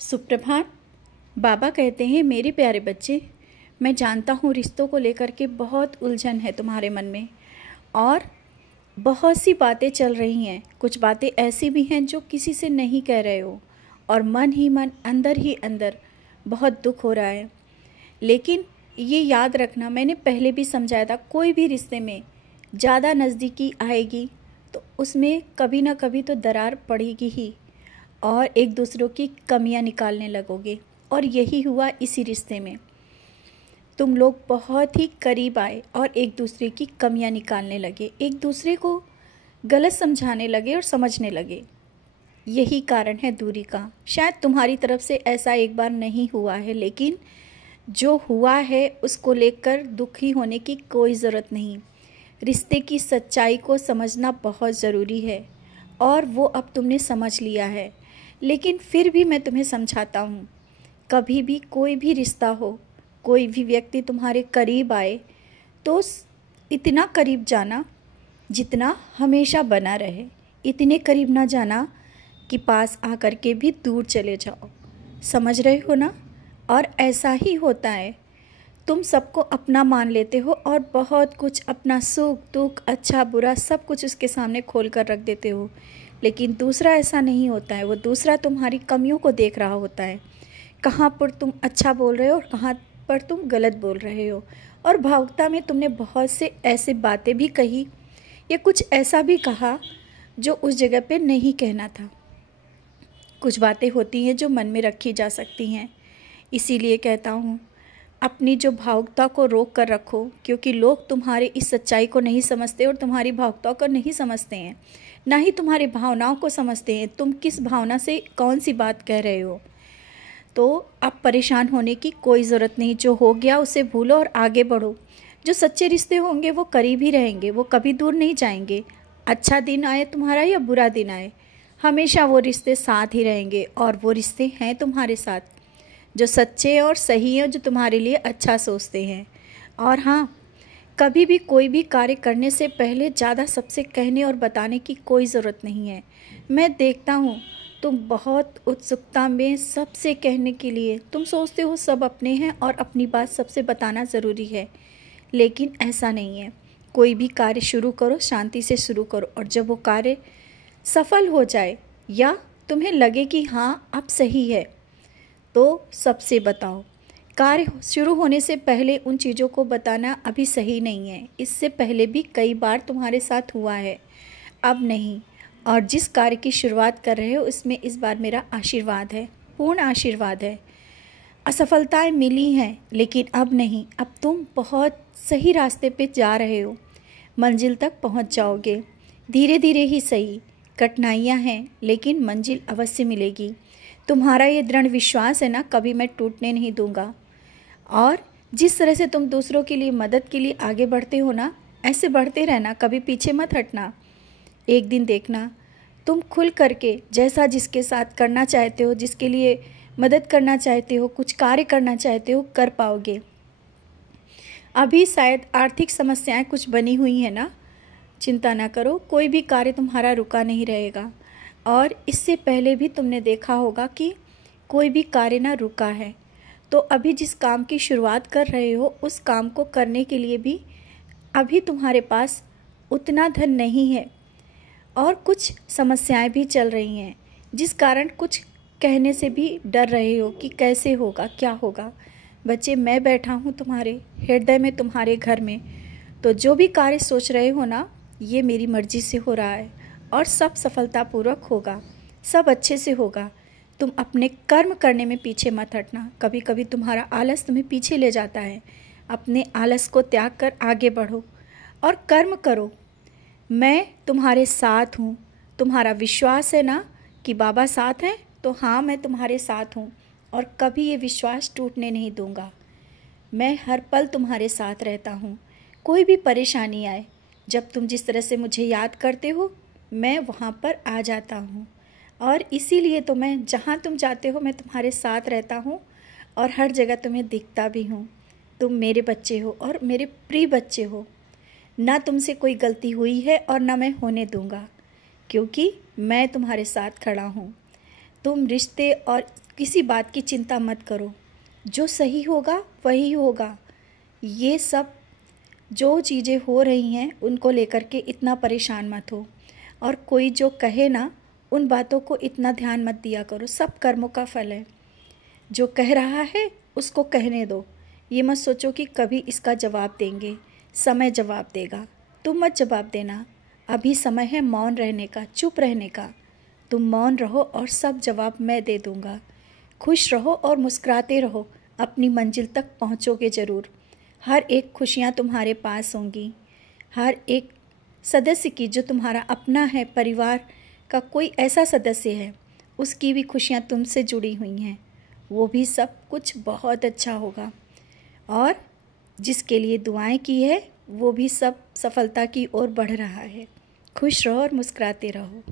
सुप्रभात। बाबा कहते हैं, मेरे प्यारे बच्चे, मैं जानता हूँ रिश्तों को लेकर के बहुत उलझन है तुम्हारे मन में और बहुत सी बातें चल रही हैं। कुछ बातें ऐसी भी हैं जो किसी से नहीं कह रहे हो और मन ही मन अंदर ही अंदर बहुत दुख हो रहा है। लेकिन ये याद रखना, मैंने पहले भी समझाया था, कोई भी रिश्ते में ज़्यादा नज़दीकी आएगी तो उसमें कभी ना कभी तो दरार पड़ेगी ही और एक दूसरों की कमियां निकालने लगोगे। और यही हुआ इसी रिश्ते में। तुम लोग बहुत ही करीब आए और एक दूसरे की कमियां निकालने लगे, एक दूसरे को गलत समझाने लगे और समझने लगे। यही कारण है दूरी का। शायद तुम्हारी तरफ से ऐसा एक बार नहीं हुआ है, लेकिन जो हुआ है उसको लेकर दुखी होने की कोई ज़रूरत नहीं। रिश्ते की सच्चाई को समझना बहुत ज़रूरी है और वो अब तुमने समझ लिया है। लेकिन फिर भी मैं तुम्हें समझाता हूँ, कभी भी कोई भी रिश्ता हो, कोई भी व्यक्ति तुम्हारे करीब आए तो इतना करीब जाना जितना हमेशा बना रहे। इतने करीब ना जाना कि पास आकर के भी दूर चले जाओ। समझ रहे हो ना? और ऐसा ही होता है, तुम सबको अपना मान लेते हो और बहुत कुछ, अपना सुख दुख अच्छा बुरा सब कुछ उसके सामने खोल कर रख देते हो। लेकिन दूसरा ऐसा नहीं होता है। वो दूसरा तुम्हारी कमियों को देख रहा होता है, कहाँ पर तुम अच्छा बोल रहे हो और कहाँ पर तुम गलत बोल रहे हो। और भावुकता में तुमने बहुत से ऐसे बातें भी कही या कुछ ऐसा भी कहा जो उस जगह पे नहीं कहना था। कुछ बातें होती हैं जो मन में रखी जा सकती हैं। इसीलिए कहता हूँ, अपनी जो भावुकता को रोक कर रखो, क्योंकि लोग तुम्हारे इस सच्चाई को नहीं समझते और तुम्हारी भावुकता को नहीं समझते हैं, ना ही तुम्हारी भावनाओं को समझते हैं। तुम किस भावना से कौन सी बात कह रहे हो। तो अब परेशान होने की कोई ज़रूरत नहीं। जो हो गया उसे भूलो और आगे बढ़ो। जो सच्चे रिश्ते होंगे वो करीब ही रहेंगे, वो कभी दूर नहीं जाएंगे। अच्छा दिन आए तुम्हारा या बुरा दिन आए, हमेशा वो रिश्ते साथ ही रहेंगे और वो रिश्ते हैं तुम्हारे साथ जो सच्चे और सही हैं, जो तुम्हारे लिए अच्छा सोचते हैं। और हाँ, कभी भी कोई भी कार्य करने से पहले ज़्यादा सबसे कहने और बताने की कोई ज़रूरत नहीं है। मैं देखता हूँ तुम बहुत उत्सुकता में सबसे कहने के लिए, तुम सोचते हो सब अपने हैं और अपनी बात सबसे बताना ज़रूरी है, लेकिन ऐसा नहीं है। कोई भी कार्य शुरू करो, शांति से शुरू करो और जब वो कार्य सफल हो जाए या तुम्हें लगे कि हाँ अब सही है तो सबसे बताओ। कार्य शुरू होने से पहले उन चीज़ों को बताना अभी सही नहीं है। इससे पहले भी कई बार तुम्हारे साथ हुआ है, अब नहीं। और जिस कार्य की शुरुआत कर रहे हो उसमें इस बार मेरा आशीर्वाद है, पूर्ण आशीर्वाद है। असफलताएं मिली हैं लेकिन अब नहीं, अब तुम बहुत सही रास्ते पे जा रहे हो, मंजिल तक पहुंच जाओगे। धीरे धीरे ही सही, कठिनाइयां हैं लेकिन मंजिल अवश्य मिलेगी। तुम्हारा ये दृढ़ विश्वास है ना, कभी मैं टूटने नहीं दूंगा। और जिस तरह से तुम दूसरों के लिए, मदद के लिए आगे बढ़ते हो ना, ऐसे बढ़ते रहना, कभी पीछे मत हटना। एक दिन देखना तुम खुल करके जैसा जिसके साथ करना चाहते हो, जिसके लिए मदद करना चाहते हो, कुछ कार्य करना चाहते हो, कर पाओगे। अभी शायद आर्थिक समस्याएं कुछ बनी हुई है ना, चिंता ना करो, कोई भी कार्य तुम्हारा रुका नहीं रहेगा। और इससे पहले भी तुमने देखा होगा कि कोई भी कार्य ना रुका है। तो अभी जिस काम की शुरुआत कर रहे हो उस काम को करने के लिए भी अभी तुम्हारे पास उतना धन नहीं है और कुछ समस्याएं भी चल रही हैं, जिस कारण कुछ कहने से भी डर रहे हो कि कैसे होगा, क्या होगा। बच्चे, मैं बैठा हूँ तुम्हारे हृदय में, तुम्हारे घर में। तो जो भी कार्य सोच रहे हो ना, ये मेरी मर्जी से हो रहा है और सब सफलतापूर्वक होगा, सब अच्छे से होगा। तुम अपने कर्म करने में पीछे मत हटना। कभी कभी तुम्हारा आलस तुम्हें पीछे ले जाता है। अपने आलस को त्याग कर आगे बढ़ो और कर्म करो। मैं तुम्हारे साथ हूँ। तुम्हारा विश्वास है ना कि बाबा साथ हैं, तो हाँ, मैं तुम्हारे साथ हूँ और कभी ये विश्वास टूटने नहीं दूँगा। मैं हर पल तुम्हारे साथ रहता हूँ। कोई भी परेशानी आए, जब तुम जिस तरह से मुझे याद करते हो, मैं वहाँ पर आ जाता हूँ। और इसीलिए तो मैं जहाँ तुम जाते हो मैं तुम्हारे साथ रहता हूँ और हर जगह तुम्हें दिखता भी हूँ। तुम मेरे बच्चे हो और मेरे प्रिय बच्चे हो। ना तुमसे कोई गलती हुई है और ना मैं होने दूँगा, क्योंकि मैं तुम्हारे साथ खड़ा हूँ। तुम रिश्ते और किसी बात की चिंता मत करो, जो सही होगा वही होगा। ये सब जो चीज़ें हो रही हैं उनको लेकर के इतना परेशान मत हो, और कोई जो कहे ना उन बातों को इतना ध्यान मत दिया करो। सब कर्मों का फल है, जो कह रहा है उसको कहने दो। ये मत सोचो कि कभी इसका जवाब देंगे, समय जवाब देगा। तुम मत जवाब देना, अभी समय है मौन रहने का, चुप रहने का। तुम मौन रहो और सब जवाब मैं दे दूँगा। खुश रहो और मुस्कुराते रहो, अपनी मंजिल तक पहुँचोगे ज़रूर। हर एक खुशियाँ तुम्हारे पास होंगी। हर एक सदस्य की, जो तुम्हारा अपना है, परिवार का कोई ऐसा सदस्य है, उसकी भी खुशियाँ तुमसे जुड़ी हुई हैं। वो भी सब कुछ बहुत अच्छा होगा, और जिसके लिए दुआएं की है वो भी सब सफलता की ओर बढ़ रहा है। खुश रहो और मुस्कुराते रहो।